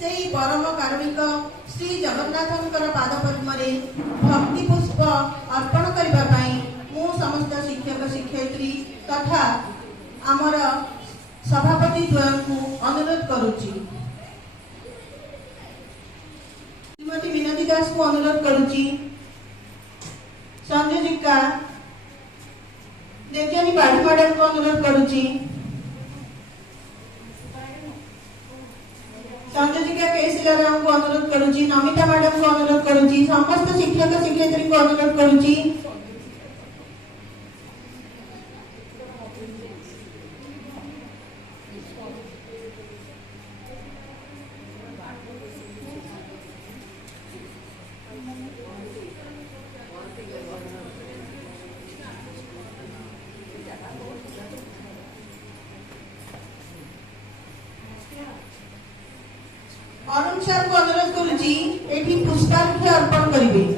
से परम कारुणिक श्री जगन्नाथंकर पाद पद्मरे भक्ति पुष्प अर्पण करबा पई मु समस्त शिक्षक शिक्षयित्री तथा आमर सभापति द्वय को अनुरोध करुची। श्रीमती विनती दास को अनुरोध करुची। संयोजिका देवजानी पाठी मैडम को अनुरोध करुची। संयोजिका केशिला राम को अनुरोध करुची। नमिता मैडम को अनुरोध करुची। समस्त शिक्षक शिक्षयित्री को अनुरोध करुची। अरुण सर को अनुरोध करुची एठी पुष्पार्घ्य अर्पण करिवे।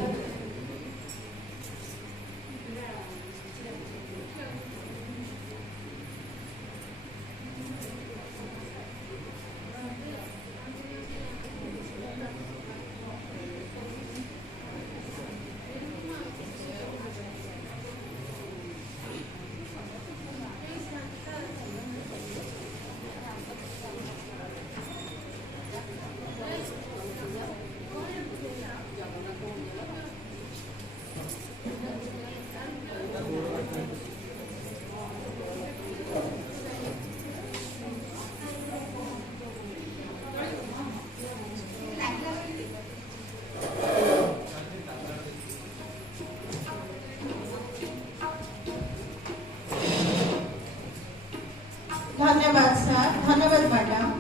धन्यवाद सर, धन्यवाद मैडम।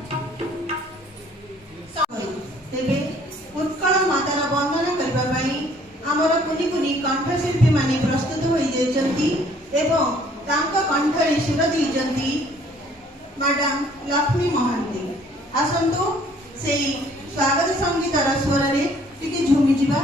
तेबे उत्कल मातार वंदना करबा पई हमर कुनी कुनी कंठशिल्पी माने प्रस्तुत होई जेचंती एवं तांका कंठरे सुर दीचंती मैडम लक्ष्मी महांती। आसंतु सेई स्वागत संगीतर स्वर रे टिके झुमी जिबा।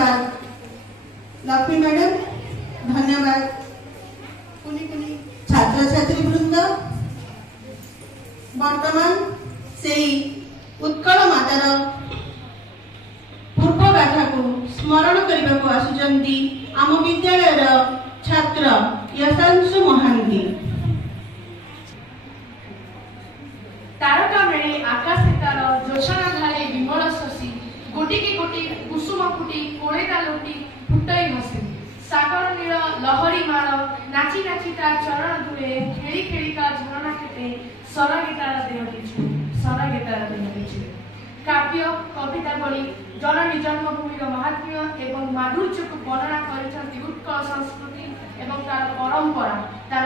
धन्यवाद लक्ष्मी मैडम, धन्यवाद कुनी कुनी छात्र छात्री वृंद। वर्तमान से उत्कल मातार पूर्व गाथा को स्मरण करने को आसुचंती आम विद्यालय छात्र यशांशु महांती। तारका मेळे आकाशे तार जोशना धारे विमल शशि गोटी की गोटी कुसुम फुटी कोळेता लोटी फुटई हसी सागर नील लहरी माल नाची नाची ता चरण धुले खेली खेली का झरना खेते सरगेतार देहटी छुए काव्य कविता भली जननी जन्मभूमिर महात्म्य एवं माधुर्य को वर्णना कर उत्कल संस्कृति एवं तार परंपरा तार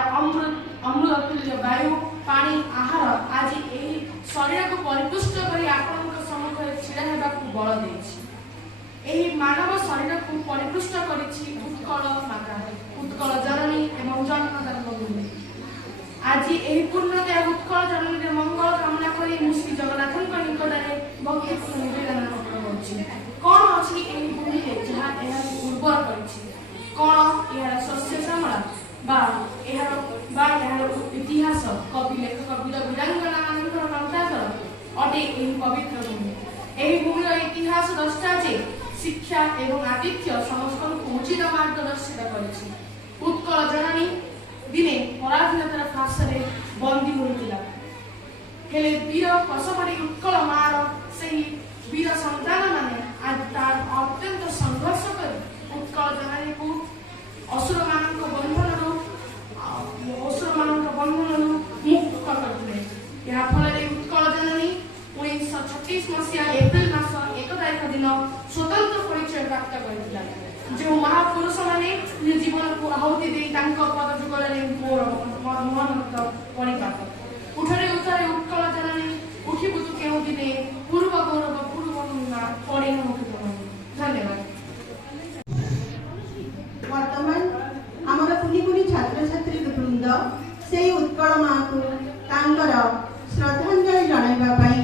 अमृततुल्य वायु पानी आहार आज यही शरीर को परिपुष्ट कर आपन सम्मुखें छिड़ा हेबाकु बल देछि। एही मानव शरीर को परिपुष्ट करिछि उत्कल माता उत्कल जननी एवं जन्म जन्मभूमि। आज यही पूर्णतया उत्कल जननी मंगल कामना करी मु श्री जगन्नाथ निकटरे भक्ति निवेदन करुछि। कौन अछि एही भूमि रे जहा एहा उर्वर करिछि, कौन एहार शस्य श्यामला बा एहार इतिहास कवि लेखक वीर वीरांगना मानकर कंठाधर अटे एही पवित्र भूमि। एही भूमिर इतिहास दस्ता जे शिक्षा एवं आतिथ्य समस्त उचित मार्गदर्शित करिछि। उत्कल जननी दिने पराधीनतार फासरे बंदी होइतिला, हेले वीर कसपरी उत्कल मार सेही वीर संतान माने आज तार अत्यंत संघर्ष कर उत्कल जननी को असुर मानक बंधनरू मुक्त करथिले। या फलरे उत्कल जननी 1936 मसीहा एप्रिल मास 1 तारिख दिन स्वतंत्र परिचय प्राप्त करथिला। जो महापुरुष माने जीवन को आहुति दे तांको पद जुगलरे मोहनत परिपात उठरे उठरे उत्कल जननी उठी बुतु केउ दिने पूर्व गौरव पूर्व महिमा पड़े मुख। धन्यवाद। वर्तमान आमर कुनी कुनी छात्र छात्री वृंद से उत्कल माँ को तांकर श्रद्धांजलि जणाइबा पई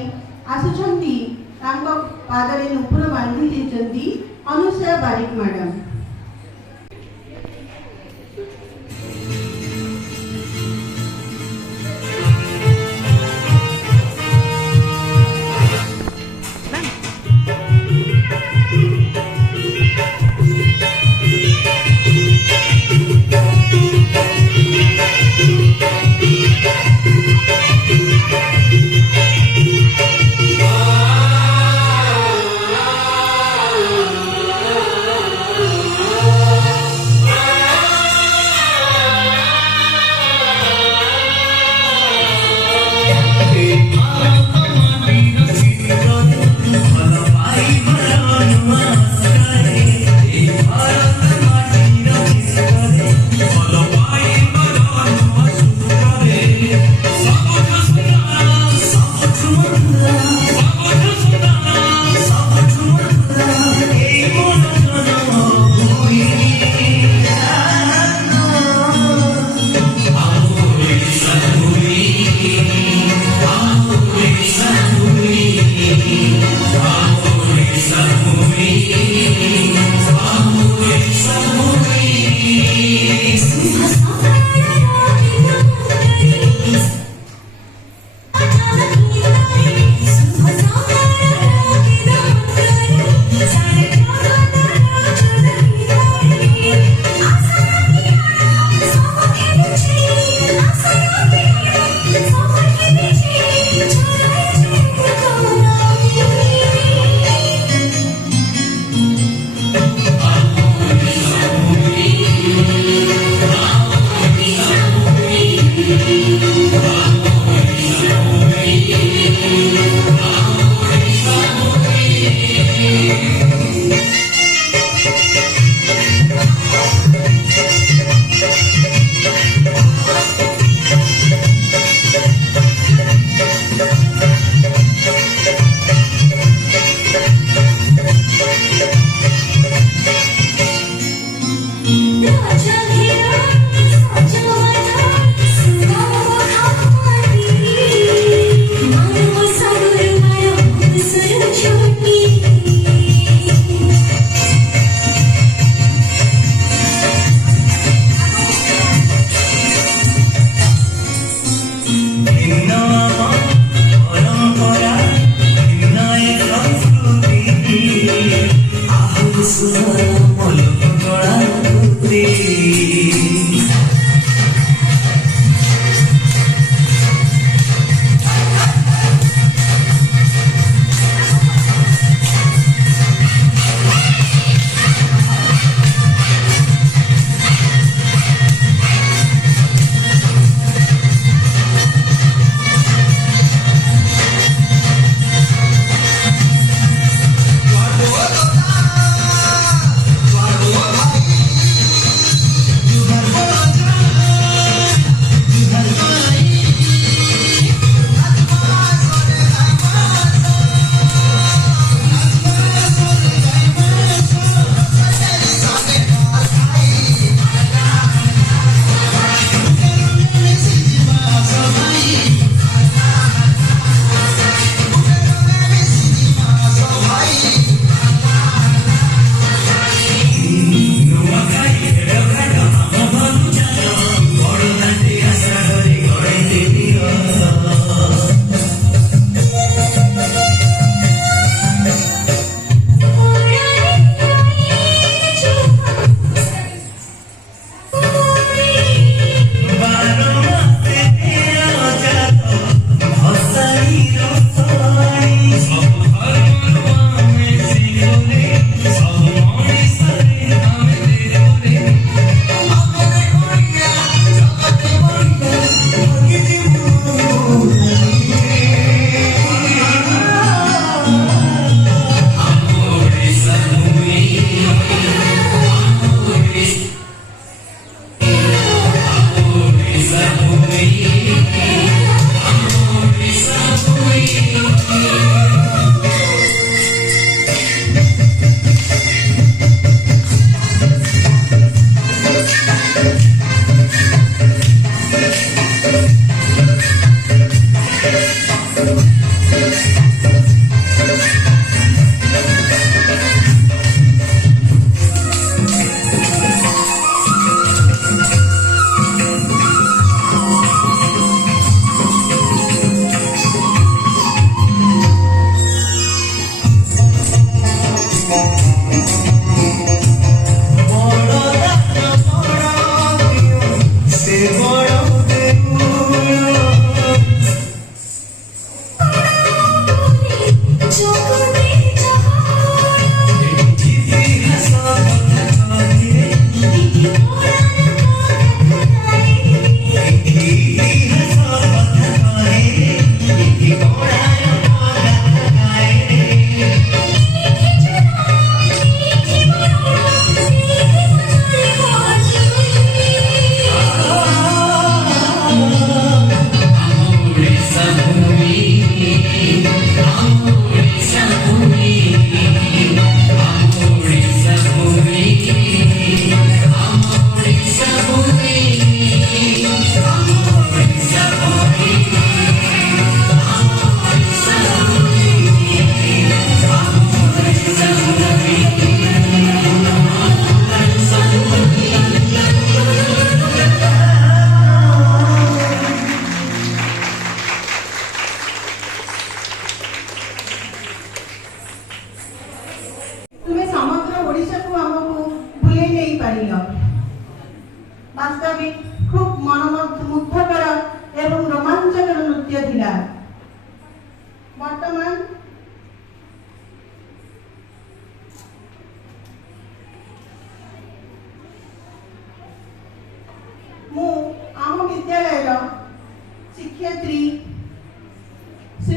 आसुछंती तांको पादरे नुपुर बांधी देचंती अनुसया बारिक मैडम।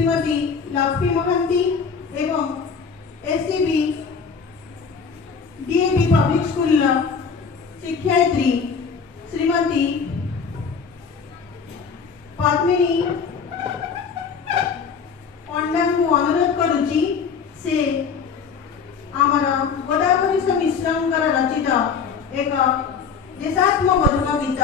श्रीमती लक्ष्मी महांती एवं एससीबी डीएवी पब्लिक स्कूल शिक्षयित्री श्रीमती पद्मिनी पंडा को अनुरोध करुची से आमर गोदावरी मिश्रंकर रचित एक देशात्मबोधक गीत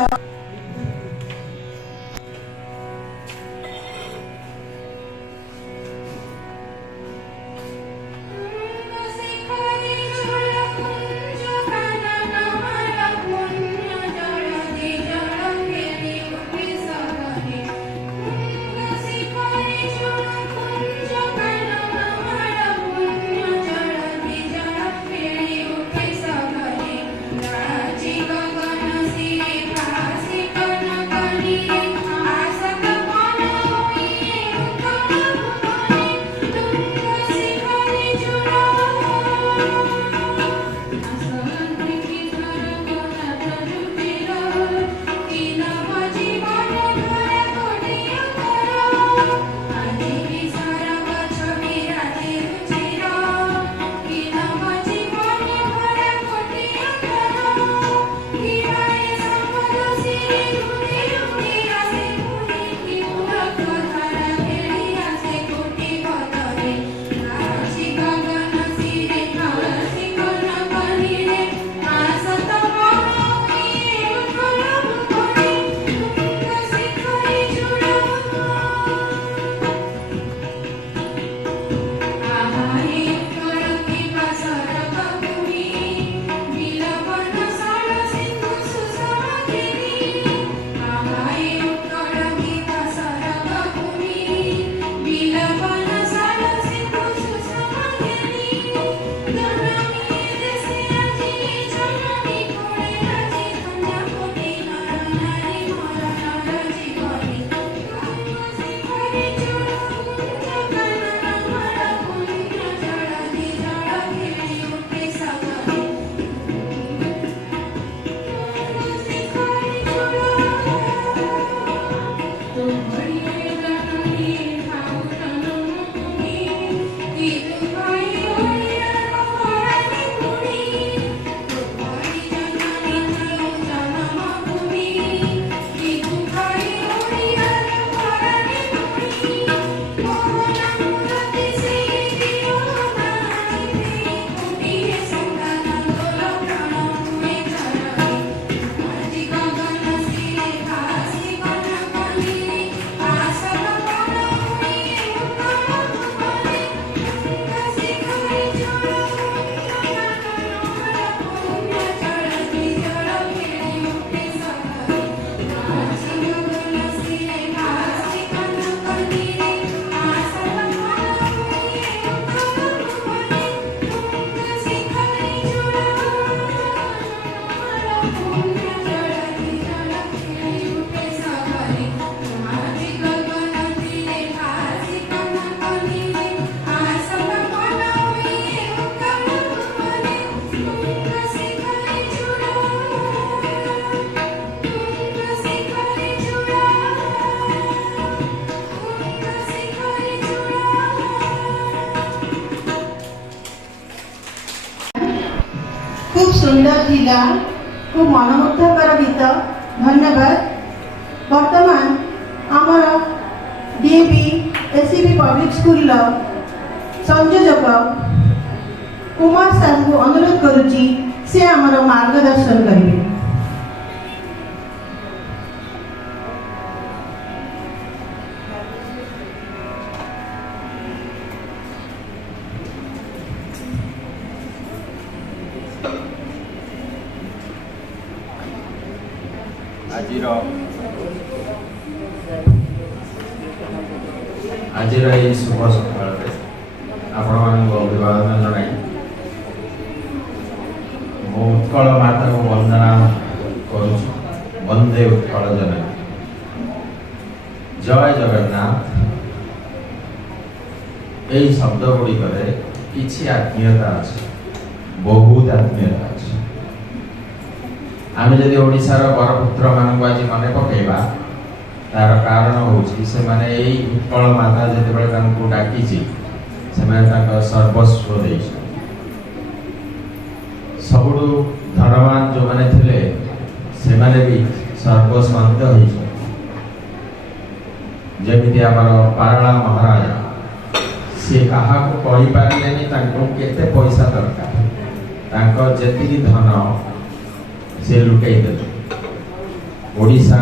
सुंदर थिला खूब मनमुग्धकर गीत धन्यवाद। वर्तमान आमर डीएवी एससीबी पब्लिक स्कूल संयोजक कुमार सार को अनुरोध करुची से आमर मार्गदर्शन करेंगे। आज शुभ सकाल आपण मान अभिवादन जन उत्कल माता को वंदना करुँ। वंदे उत्कल जननी। जय जगन्नाथ। यही शब्द गुड़िक किसी आत्मीयता अच्छे, बहुत आत्मीयता अच्छे। आम जदि ओडिशार बरपुत्र मानक आज मन पकेबा तार कारण होची से माने एई उत्कल माता जते बेले तांको डाकीची से माने तांको सर्वस्व देइछ सबुडु धनवान जो माने थिले से माने भी सर्वस्वांत होइछ जेमिति आमर पारला महाराजा से कहा को कहि पारिलेनी तांको केते पैसा दरकार तांको जेतिकी धन से लुटेई देले ओडिशा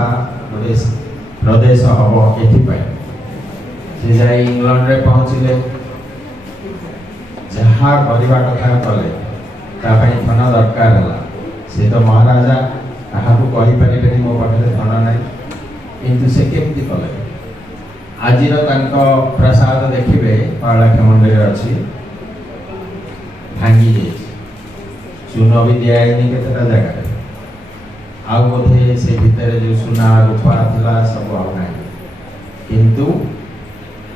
प्रदेश हम एपाई से जाए इंग्लैंड रे पहुँचले जहाँ करवा कथा कले धन दरकार है से तो महाराजा क्या कहीपर मो पाखे धन ना किंतु से केमती कले आज प्रसाद देखिए पारलाख्य मंदिर अच्छी भांगी चून भी दिखाई केतटा जगह आउ बोधे से भितर जो सुना रूपा था सब आउ ना किंतु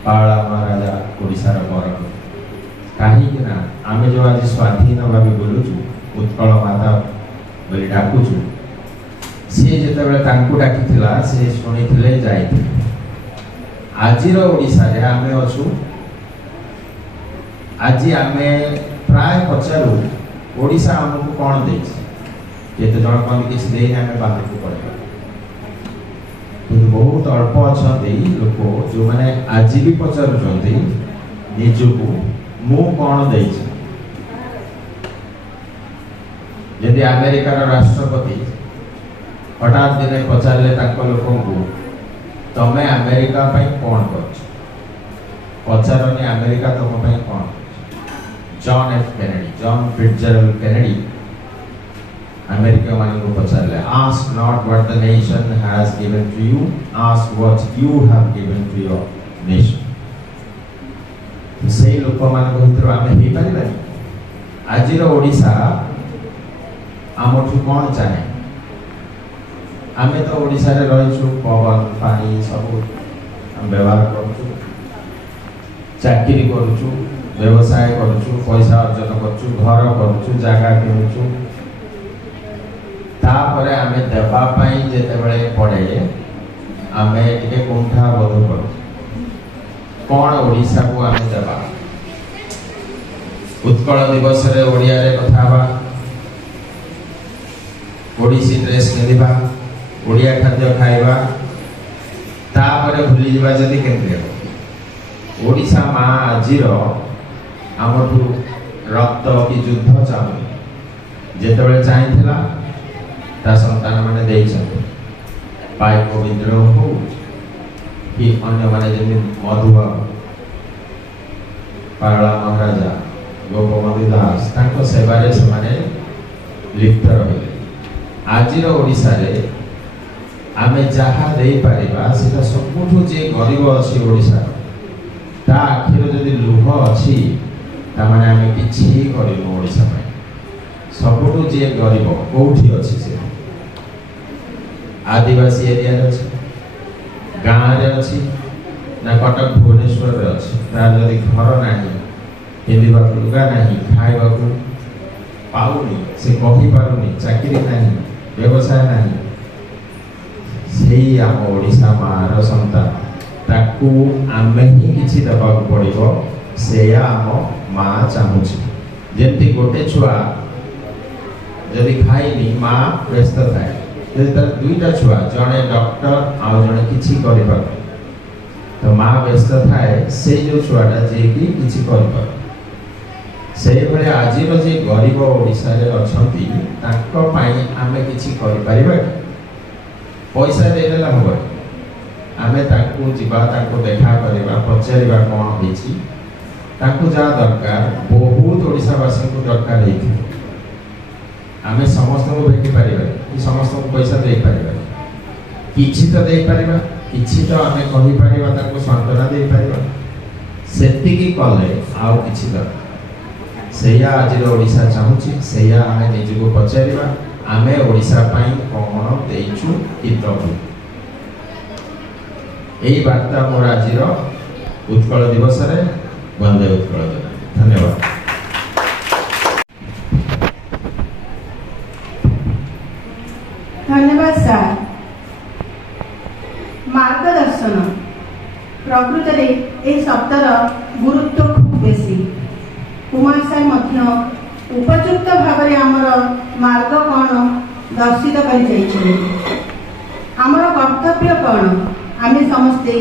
पाला महाराजा ओडिशार गौरव कहीं आम जो आज स्वाधीन भाव बोलुचु उत्कल माता बोली डाकुचु सी जिते डाकी से शुणी जाइए आजिर ओडिशा रे आमे अछु आज आमे प्राय पचारू ओडिशा हमको कौन देछि केते जन कम किसी देना आम बाहर को पड़े बहुत अल्प अच्छा लोक जो मैंने आज भी पचारुंट निजको मु कौन दे यदि अमेरिकार राष्ट्रपति हठात दिन पचारे लोक तमें अमेरिका कौन कर पचारनी अमेरिका तुम कौन John F Kennedy John Fitzgerald Kennedy America मान को पचारे ask not what the nation has given to you ask what you have given to your nation से लोक मान भीतर आम हो पारे आज ओडिशा आमठू कौन चाहे आम तो ओडिशा रे रहीछु पवन पानी सब व्यवहार करूँ चाकरी करूँ व्यवसाय करूँ पैसा अर्जन करूँ घर करूँ जगह किणुचु तापरे आमे देवापाई जेतेबेले पड़े आमे टिके कुंठा बोध करूँ कौन ओडिशा को आमे देवा उत्कल दिवस रे ओडिया रे कथा बा ओडिसी ड्रेस पिंधिबा ओडिया खाद्य खाइबा तापरे भूली जिबा जदी केंद्र ओडिशा माँ आजिर आमठू रक्त कि युद्ध चाहू जेतेबेले चाहिथिला ता संतान माने देइछन पाइप विद्रोह हो कि अन्य माने जमी मधुआ पारला महाराजा गोपबंधु दास तांको सेवारे से माने लिप्त रहिले आजिर ओडिशा रे आमे जहा देई पारिबा सेटा सबुठु जे गरीब अछि ओडिशा ता आखिर जदि लुह अछि ता माने आमे किछि करिनो ओडिशा पय सबुठु जे गरीब कोठी अछि से आदिवासी एरिया गाँव रे अच्छी ना कटक भुवनेश्वर रे अच्छी तार जदि घर नाही पिंधिबा लुगा नाही खाइबा को पाउनी से कहि पारुनी चाकरी नाही व्यवसाय नाही सेही आम ओडिशा मार संतान ताकू आमे ही किछि दबा पड़िबो से आम माँ चाहूची जेंति गोटे छुआ जदि खाइनी माँ व्यस्त थाए दुईटा छुआ जड़े डॉक्टर आउ जड़े किछि करि पार तो माँ व्यस्त थाए से जो छुआटा जे कि किछि करि पार से भले आजिर जे गरीब ओडिशा रे अछंती ताको पाई आमे किछि करि परिबा पैसा देले लाभ हो आमे ताको जिबा ताको देखा करबा पचारिबा कोन होइछि ताको जा दरकार बहुत ओडिशावासी को दरकार हेथि आमे समस्त को भेटी पारिबा कि समस्त को पैसा दे पारिबा किछि तो दे पारिबा किछि तो आमे कहि पारिबा ताको सांत्वना दे पारिबा सेतिकी कले आउ किछि दरकार सेया आज ओडिशा चाहूची सेया आमे निजको पचारिबा आमे ओडिशा पाई कोन देइछु हितबु एई वार्ता मोर आजिर उत्कल दिवस रे वंदे उत्कल धन्यवाद। धन्यवाद सर। मार्गदर्शन प्रकृत में यह शब्दर गुरुत्व खूब बेसी कुमार सार मध्य उपयुक्त भाव में आमर मार्ग कौन दर्शित कर आमर कर्तव्य कौन आम समस्ते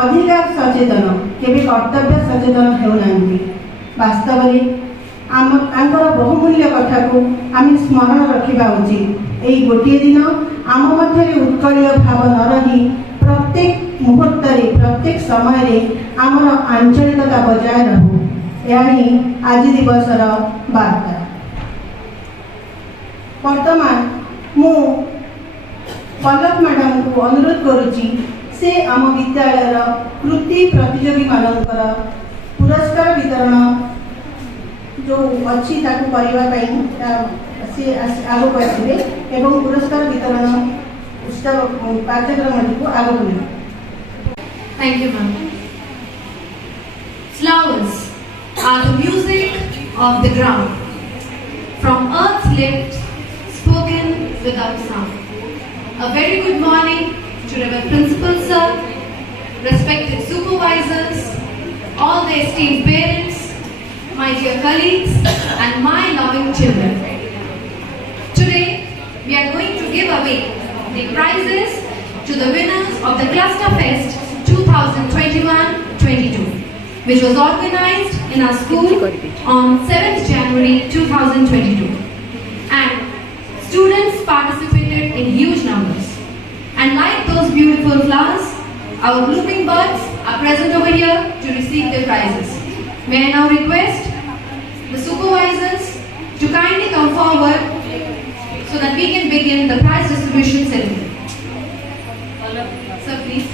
अधिकार सचेतन केवे कर्तव्य सचेतन होना वास्तव में आम बहुमूल्य कथा को आम स्मरण रखा उचित। यही गोटे दिन आम मध्य उत्कलीय भाव न रही प्रत्येक मुहूर्त प्रत्येक समय आमर आंचलिकता बजाय रहू यही आज दिवसर वार्ता। वर्तमान मु पल्लव मैडम को अनुरोध करुच्ची से आम विद्यालय कृति प्रतियोगी मानकर पुरस्कार वितरण जो अच्छी ताकू करने से आगक आसवे एवं पुरस्कार वितरण कार्यक्रम को आगक ने। Thank you, ma'am. Flowers are the music of the ground, from earth's lips, spoken without sound. A very good morning to Reverend Principal Sir, respected supervisors, all the esteemed parents, my dear colleagues, and my loving children. Today, we are going to give away the prizes to the winners of the Cluster Fest 2021-22, which was organized in our school on 7th January 2022. And students participated in huge numbers. And like those beautiful flowers, our blooming birds are present over here to receive their prizes. May I now request the supervisors to kindly come forward so that we can begin the prize distribution ceremony. Sir, please.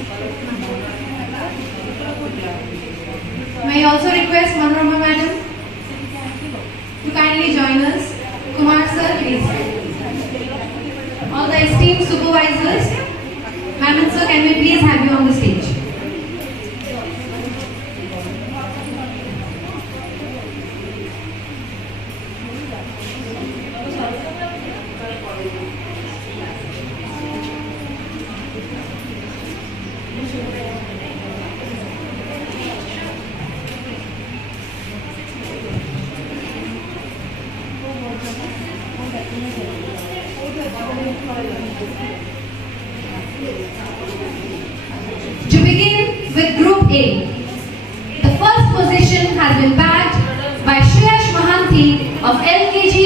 May I also request Manorama Madam to kindly join us. Kumar Sir, please. All the esteemed supervisors, Ma'am and Sir, can we please have you on the stage? To begin with Group A, the first position has been bagged by Shreyash Mahanti of LKG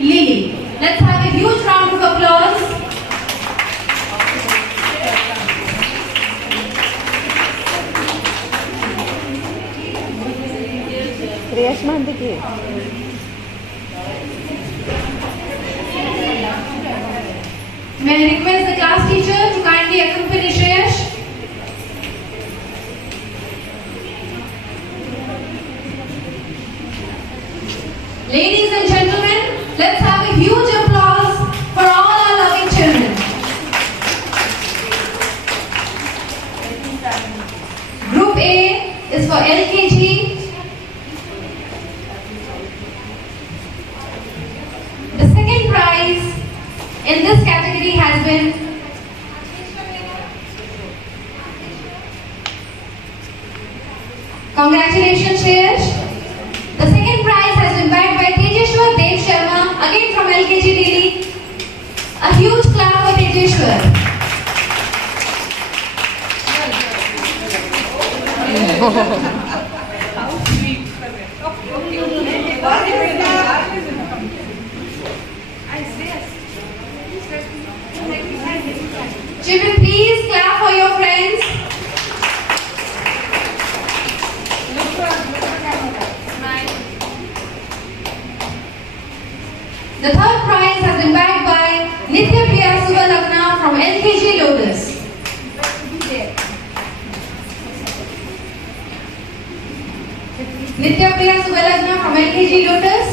Lily. Let's have a huge round of applause. Shreyash Mahanti ki May I request the class teacher to kindly accompany Shreyash? Ladies and gentlemen, let's have a huge applause for all our loving children. Group A is for LKG. The second prize in this category has been congratulations, Shreyash. The second prize has been bagged by Tejeshwar Dev Sharma, again from LKG Delhi. A huge clap for Tejeshwar. Children, please clap for your friends. The third prize has been bagged by Nitya Priya Subalagna from LKG Lotus. Nitya Priya Subalagna from LKG Lotus.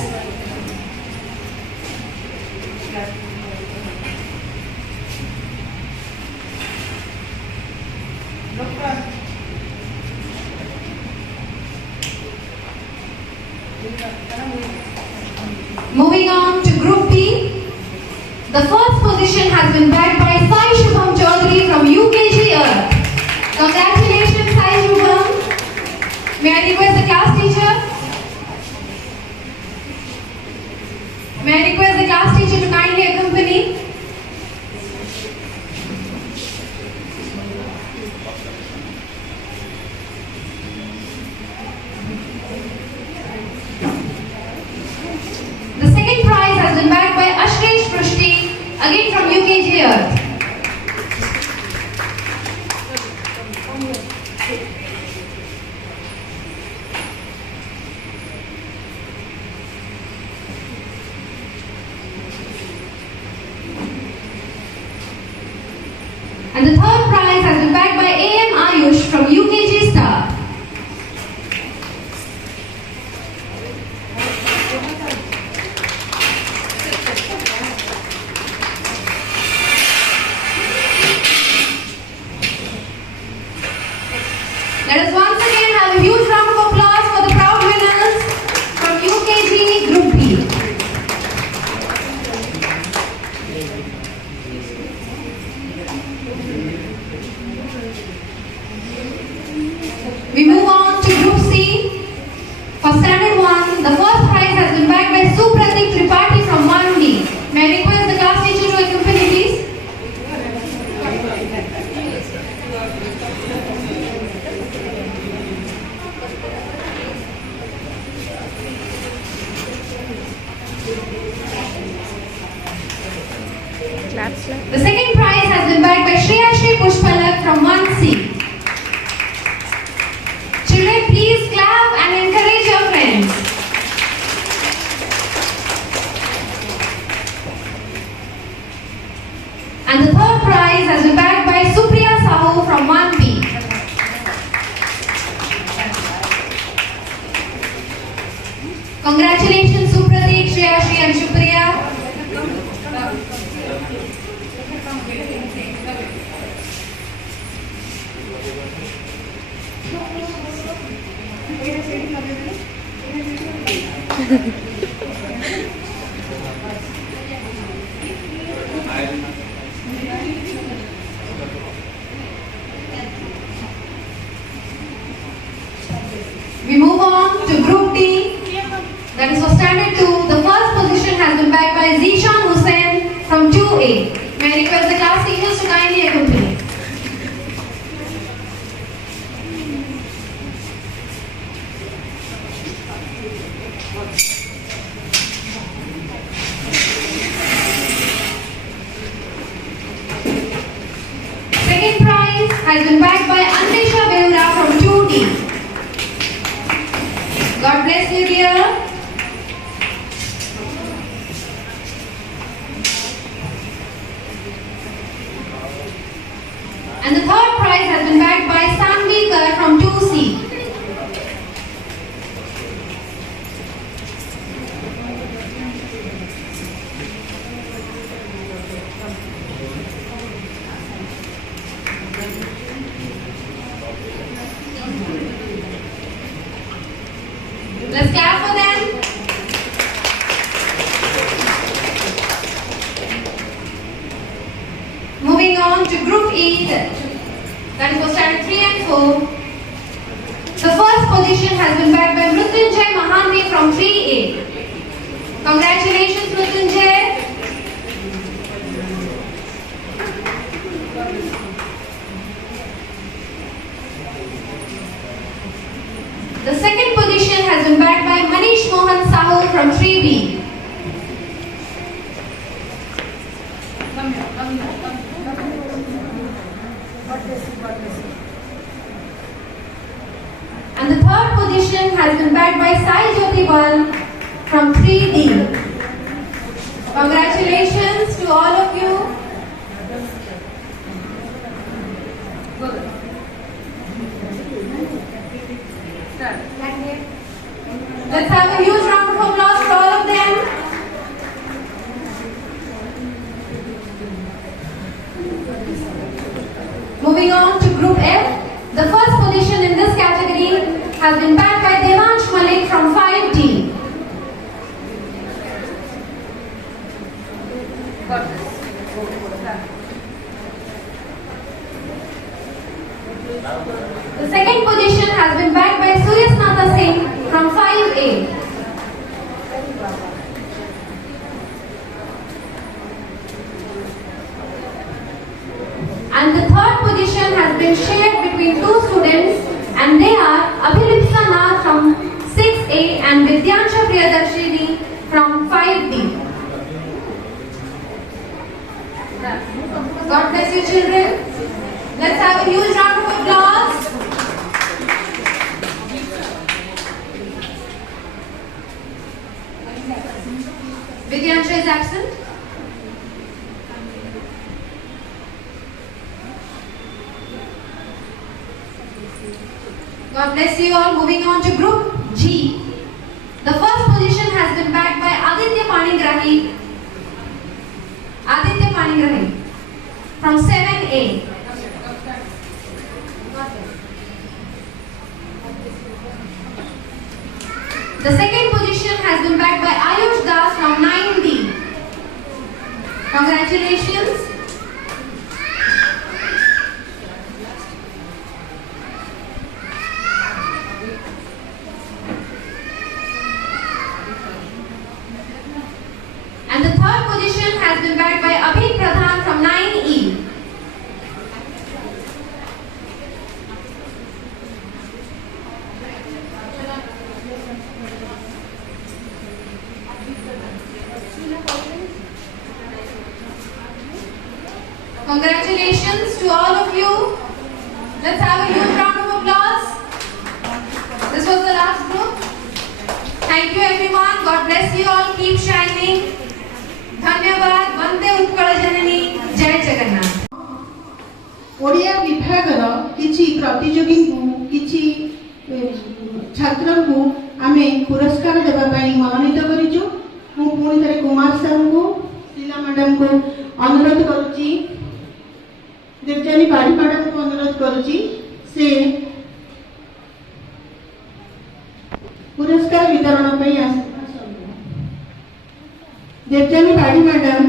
Moving on to Group B, the first position has been bagged by Sai Shubham Chaudhary from UKG Earth. UKG Earth. And the third prize has been bagged by AM Ayush from UKG Star. Let us once again have a huge round of applause for the proud winners from UKG Group B. We move on to Group C. For Standard 1, the first prize has been bagged by Supratik Tripathi from 1D. May I request the class teacher to accompany, please? The second prize has been bagged by Shreya Pushpalak from 1C. Children, please clap and encourage your friends. And the third prize has been bagged by Supriya Sahu from 1B. Congratulations Supratik, Shreya, and Supriya. We move on to Group D. That is for Standard 2. The first position has been bagged by Zishan Hussain from 2A. May I request the class teachers to kindly accompany. Second prize has been bagged by Andesha Beura from 2D. God bless you, dear. And the third prize has been bagged by Sanvi Kar from 2C. Let's clap for them. Moving on to Group E, that is for Standard 3 and 4. The first position has been bagged by Mrityunjay Mahanvi from 3A. Congratulations, Mrityunjay. The second position has been bagged by Manish Mohan Sahu from 3B. And the third position has been bagged by Sai Jyoti Bal from 3D. Congratulations to all of you. Let's have a huge round of applause for all of them. Moving on to Group F, the first position in this category has been bagged by Devansh Malik from 5D. The second position has been bagged by Suryasnatha Singh from 5A. And the third position has been shared between two students, and they are Abhilipsa Nath from 6A and Vidyansha Priyadarshini from 5D. God bless you, children. Let's have a huge round of applause. Vidyansha is absent. God bless you all. Moving on to Group G. The first position has been bagged by Aditya Panigrahi. Aditya Panigrahi from 7A. The second position has been bagged by Ayush Das from 9D. Congratulations. And the third position has been bagged by Abhi Pradhan from 9E. Congratulations to all of you. Let's have a huge round of applause. This was the last group. Thank you everyone. God bless you all. Keep shining. धन्यवाद. वंदे उत्कल जननी. जय जगन्नाथ. ओडिया विभागर किछि प्रतियोगी किछि छात्र को आमे पुरस्कार देबा पई मनोनीत करिछु. मु पुणी थरे कुमार सर को शीला मैडम को अनुरोध करूची. देवजानी बाड़ी मैडम को अनुरोध करूची से पुरस्कार वितरण पई देवजानी बाड़ी मैडम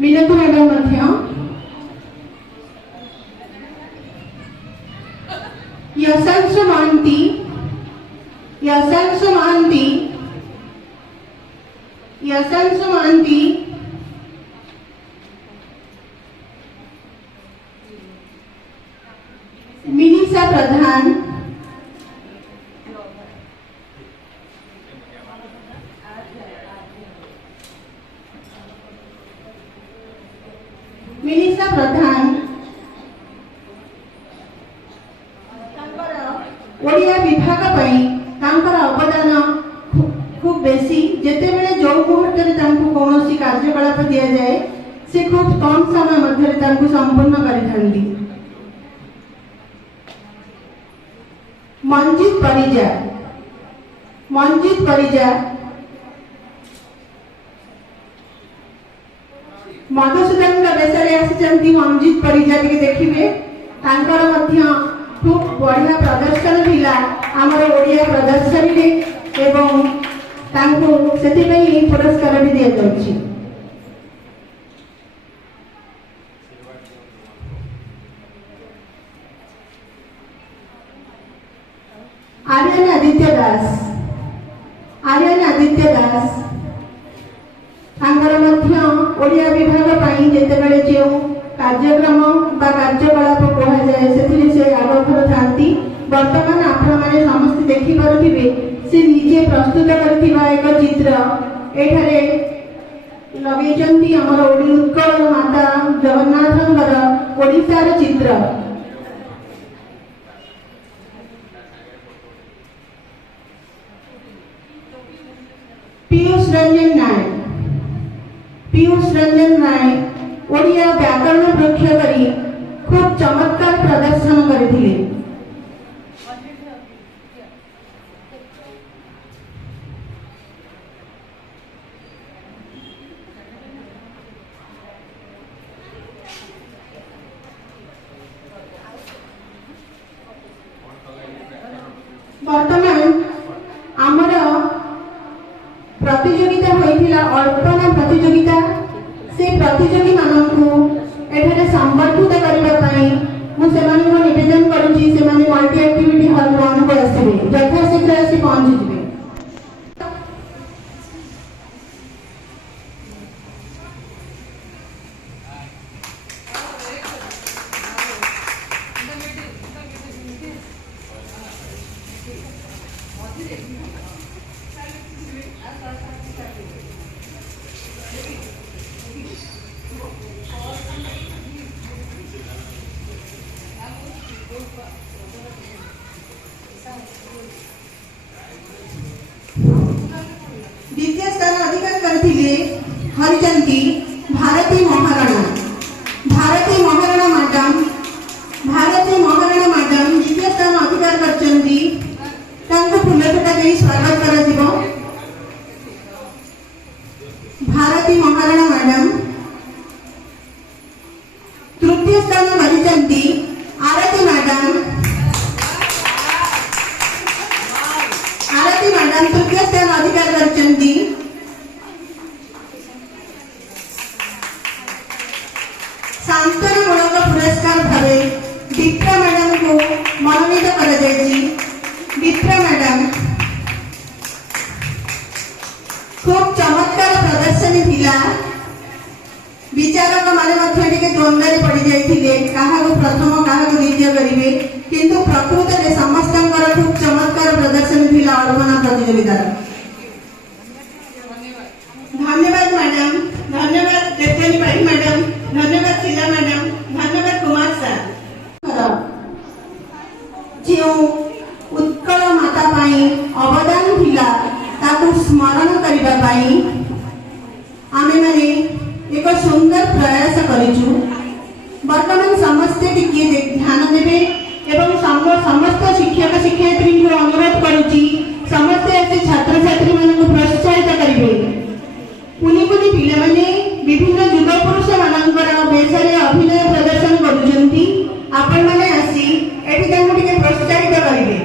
मिनती मैडम मध्य यशंश महांती मिनिषा प्रधान ओडिया विभाग पई तांकर अवदान खूब बेसी. जेते बेले जो मुहूर्त रे तांको कोनोसी कार्यकलाप दिया जाए से खूब कम समय मध्य रे तांको संपूर्ण करिथांती. मंजित परिजा मधुसूदन का बेसरे आसिचंती. मंजित परिजा के देखिबे तांकर मध्य खूब बढ़िया प्रदर्शन थिला हमर ओडिया प्रदर्शनी रे एवं तांको सेति पई पुरस्कार भी दिया जाउची. आर्यन आदित्य दास तांकर मध्य ओडिया विभाग पई जेते बेले जे कार्यक्रम बा कार्यकलाप कहा जाए से से आगभर थांती. वर्तमान आपण माने समस्त देखि पारुथिबे से निजे प्रस्तुत करथिबा एक चित्र एठारे लगेचंती हमर ओडी उत्कल माता जगन्नाथंकर ओडिसार चित्र. पीयूष रंजन नायक ओडिया व्याकरण प्रक्ष करी खूब चमत्कार प्रदर्शन करथिले. वर्तमान आमर प्रतियोगिता होइथिला अल्पना प्रतियोगिता. से प्रतियोगी मानकु एठारे संबर्धित करबा पई मु सेमानकु निवेदन करूची से माने मल्टी एक्टिविटी हॉल वन को आसीबे यथाशीघ्र आसी पहुंची जिबे. महाराणा द्वितीय स्थान अधिकार करछन्ती तांको फुलफुटा देई स्वागत कराजिबो। भारती महाराणा मैडम तृतीय स्थान धरिछन्ती आरती मैडम तृतीय स्थान अधिकार करछन्ती। शांतनामूलक पुरस्कार भावे दीप्रा मैडम को मनोनीत करा जायछि। दीप्रा मैडम खूब चमत्कार प्रदर्शन थिला। विचारक माने मध्य टिके द्वंद्व पड़ी जाइथिले काहाको प्रथम काहाको द्वितीय करिवे, किंतु प्रकृत में समस्तंकर खूब चमत्कार प्रदर्शन थिला अल्पना प्रतियोगितार। धन्यवाद मैडम, धन्यवाद देवजानी पाही मैडम, धन्यवाद शीला मैडम, धन्यवाद कुमार सर। जो उत्कल माता पाई अवदान थिला ताकू स्मरण करबा पाई आमे माने एक सुंदर प्रयास करिछु। वर्तमान समस्ते टिके ध्यान देबे एवं समस्त शिक्षक शिक्षयित्री को अनुरोध करूची समस्ते ऐसे छात्र छात्री मानक प्रोत्साहित करिवे। कुनी कुनी पिला माने विभिन्न युवा पुरुष मानकर बेसरे अभिनय प्रदर्शन करूचंती। आपण माने आसी एठी तांको टिके प्रोत्साहित करिवे।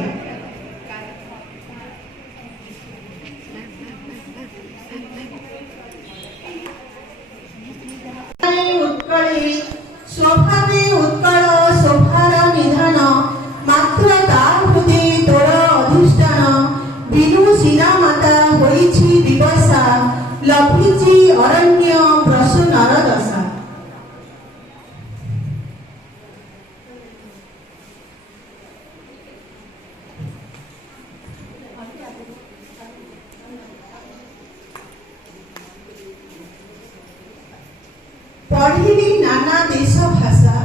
उत्कळे स्वभावे उत्कळ शोभार निधान मात्र तार हृदे तोर अधिष्ठान बिनु सीना माता होईछि दिवसा लभिछि अरण्य प्रसूनर दशा। पढ़िली नाना देश भाषा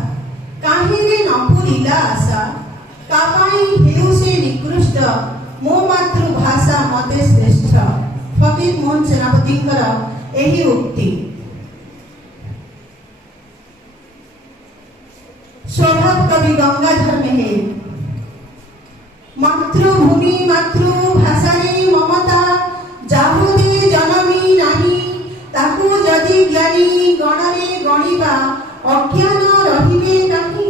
काहिरे न पुरिला आशा कापाई हेउ से निकृष्ट मो मातृभाषा मते श्रेष्ठ। फकीर मोहन सेनापतिंकर एही उक्ति। स्वभाव कवि गंगाधर मेहेर मातृभूमि मातृभाषा ममता जाहुदे जनमी नाही ताकू जदि ज्ञानी गणरे गणिबा अज्ञान रहिबे नाही।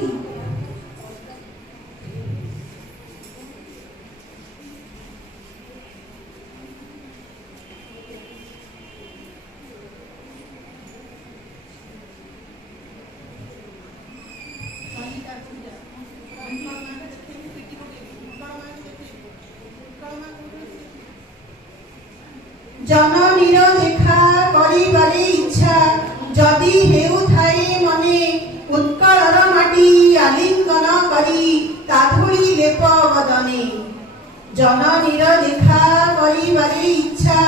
जननीर देखा करिबारे इच्छा जदि हेउ थाए मने उत्कलर माटी आलिंगन करी ताधुली लेप बदने। जननीर देखा करिबारे इच्छा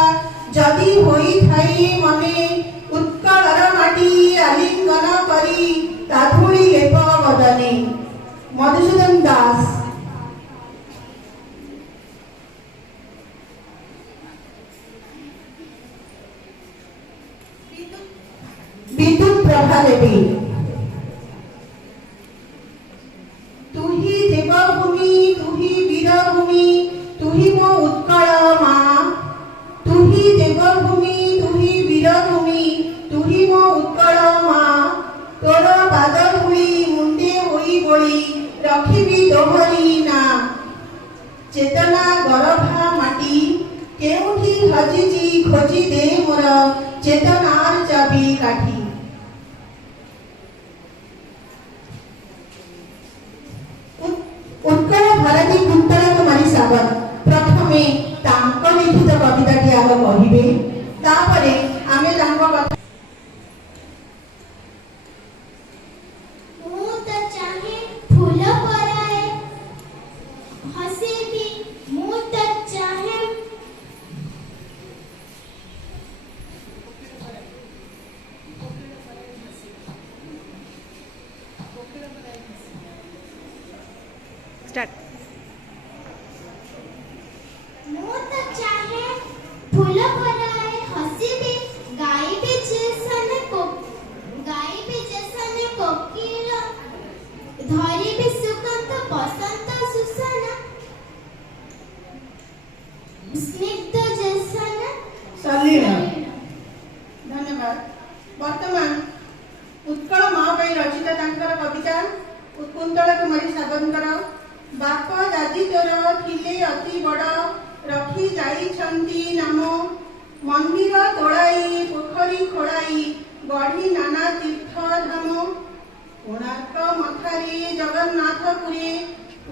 जदि होई थाए मने उत्कलर माटी आलिंगन करी ताधुली लेप बदने। मधुसूदन दास। विद्युत प्रभा देवी तुही देवभूमि तुही वीरभूमि तुही मो उत्कल माँ। तुही देवभूमि तुही वीरभूमि तुही मो उत्कल माँ। तोर पाद धूली मुंडे होई बोली रखिबी दोहरी ना। चेतना गरभा माटी केउठी हजिची खोजी दे मोर चेतनार चाबी काठी। उत्कल भारती कुंतला कुमारी सागर प्रथमे तांक लिखित कविताटी आग कहिबे तापरे आमे तांक कथा। ମୁଁ ତ ଚାहे ଫୁଲ ପରାଏ ହସିବି ମୁଁ ତ ଚାहे स्टार्ट। ମୁଁ ତ ଚାहे ଫୁଲ ପରାଏ ହସିବି ଗାଇବି ଯେ ସନେ ଗାଇ कुंतला कुमारी साबंकर बाप दादी तोर थिले अति बड़ रखी जाइछंती नाम मंदिर तोड़ाई पोखरी खोड़ाई गढ़ी नाना तीर्थ धाम कोणार्क मथारे जगन्नाथपुरे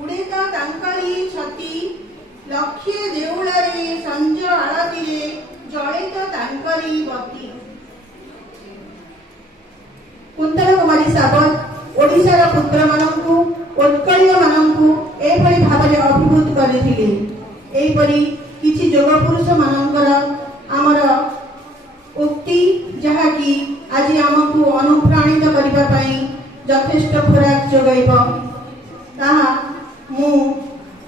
उड़े तो तांकरी छती लक्षे देउळारे संज आळतीरे जळे तो तांकरी बती। कुंतला कुमारी साबंत ओडिशार पुत्र मानकु उत्कळीय मानकु एभଳି भाବରେ अभिभूत କରିଥିଲେ। एपरि किछि जोग पुरुष मानकर आमर उक्ति जहाँकि आज आमको अनुप्राणित करबा पई यथेष्ट खुराक जोगाइब ताहा मु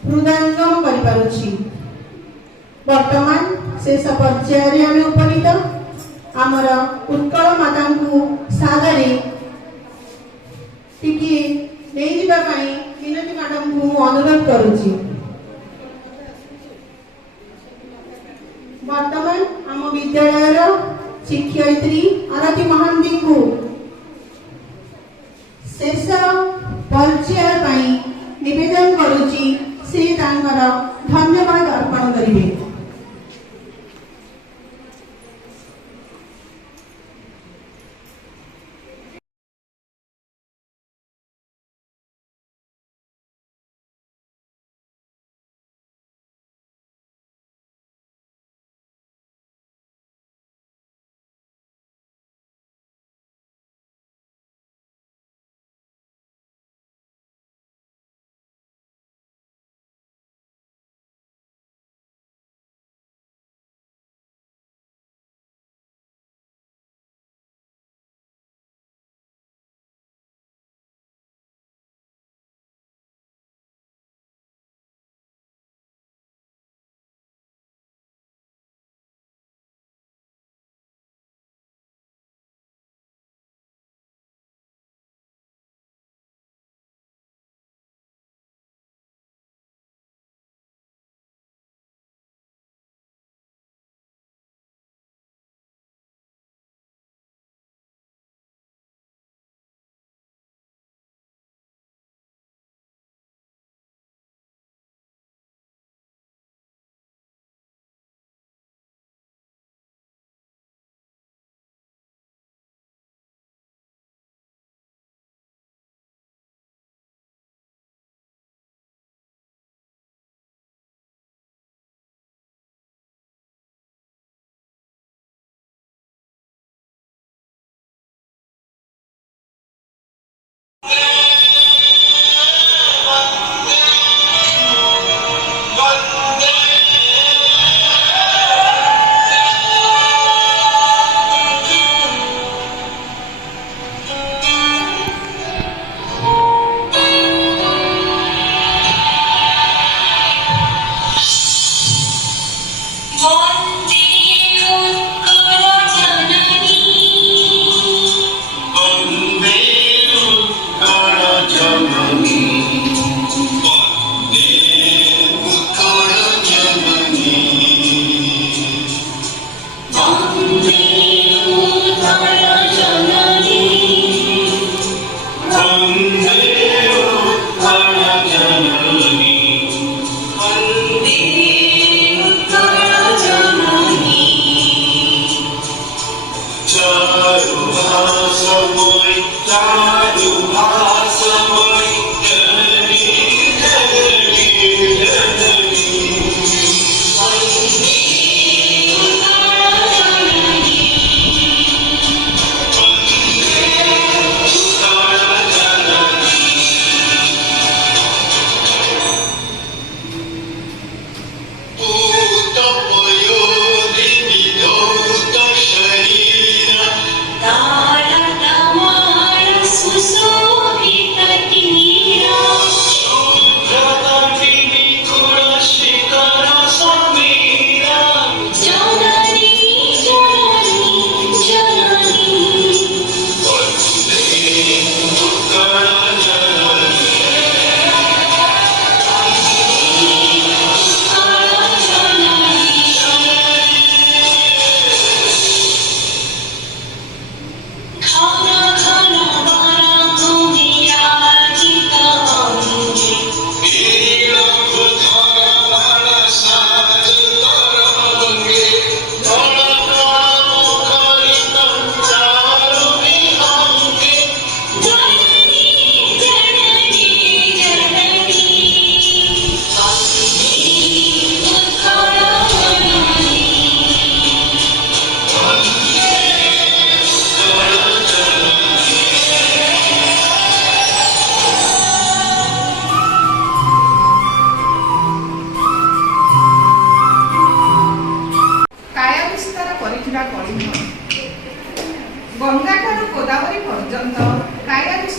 हृदयंगम करिपारुछि। वर्तमान शेष पर्याय आमे उपनीत आमर उत्कल माता को सादरे टिके नहीं जिबा पई मिनती मैडम को मु अनुरोध करुछि। वर्तमान आम विद्यालय शिक्षयित्री आरती महांती को शेष पर्याय पई निवेदन करुछि से तांकर धन्यवाद अर्पण करिवे।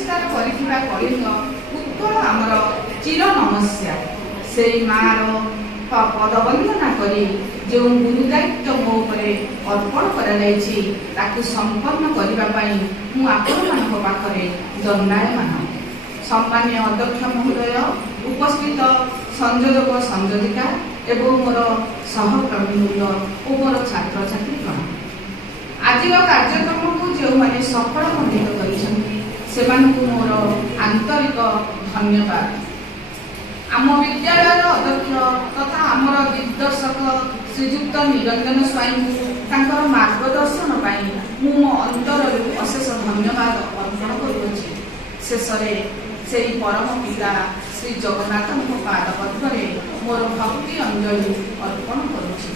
ବିସ୍ତାର କରିଥିବା କଳିଙ୍ଗ ଉତ୍କଳ ଆମର ଚିର ନମସ୍ୟା। ସେଇ ମାର ପଦବନ୍ଦନା କରି ଯେଉଁ ଗୁରୁ ଦାୟିତ୍ୱ ମୋ ଉପରେ ଅର୍ପଣ କରାଯାଇଛି ତାକୁ ସମ୍ପନ୍ନ କରିବା ପାଇଁ ମୁଁ ଆପଣମାନଙ୍କ ପାଖରେ ଦଣ୍ଡାୟମାନ। ସମ୍ମାନୀୟ ଅଧ୍ୟକ୍ଷ ମହୋଦୟ, ଉପସ୍ଥିତ ସଂଯୋଜକ ସଂଯୋଜିକା ଏବଂ ମୋର ସହକର୍ମୀବୃନ୍ଦ ଓ ମୋର ଛାତ୍ରଛାତ୍ରୀଗଣ, ଆଜିର କାର୍ଯ୍ୟକ୍ରମକୁ ଯେଉଁମାନେ ସଫଳ ମଣ୍ଡିତ କରିଛନ୍ତି ସେମାନଙ୍କୁ ମୋର ଆନ୍ତରିକ ଧନ୍ୟବାଦ। ଆମ ବିଦ୍ୟାଳୟର ଅଧ୍ୟକ୍ଷ ତଥା ଆମର ଦିଗ୍ଦର୍ଶକ ଶ୍ରୀଯୁକ୍ତ ନିରଞ୍ଜନ ସ୍ୱାଇଁଙ୍କୁ ତାଙ୍କର ମାର୍ଗଦର୍ଶନ ପାଇଁ ମୁଁ ମୋ ଅନ୍ତରରୁ ଅଶେଷ ଧନ୍ୟବାଦ ଅର୍ପଣ କରୁଅଛି। ଶେଷରେ ସେହି ପରମ ପିତା ଶ୍ରୀ ଜଗନ୍ନାଥଙ୍କ ପାଦପଦ୍ମରେ ମୋର ଭକ୍ତି ଅଞ୍ଜଳି ଅର୍ପଣ କରୁଛି।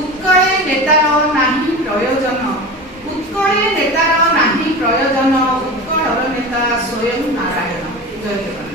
ଉତ୍କଳେ ନେତାର ନାହିଁ ପ୍ରୟୋଜନ, ଉତ୍କଳେ ନେତାର ନାହିଁ ପ୍ରୟୋଜନ, ଉତ୍କଳର ନେତା ସ୍ୱୟଂ ନାରାୟଣ। ଜୟ ଜଗନ୍ନାଥ।